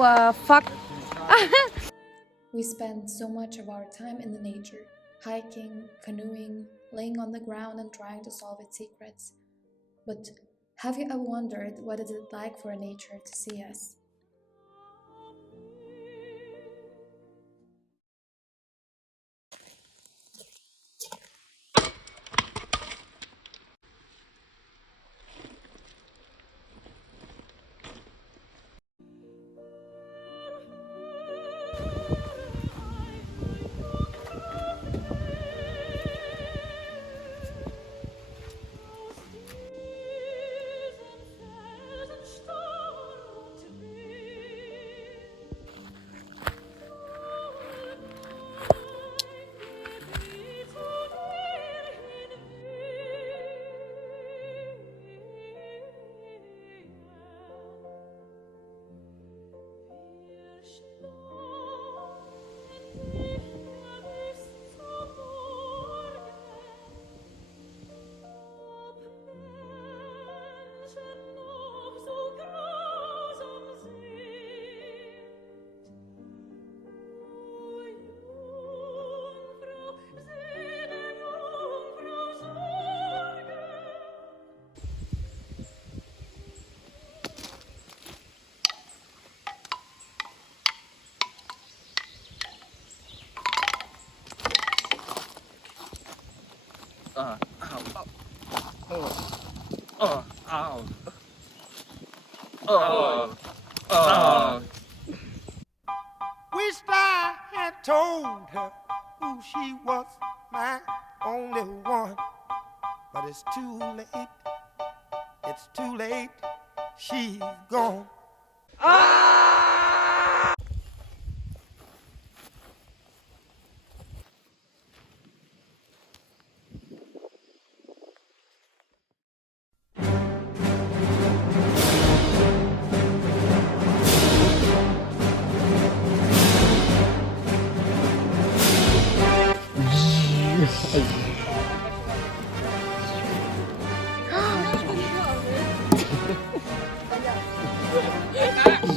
fuck. We spend so much of our time in the nature, hiking, canoeing, laying on the ground and trying to solve its secrets. But have you ever wondered what is it like for nature to see us? Wished I had told her who she was, my only one. But it's too late, it's too late, she's gone.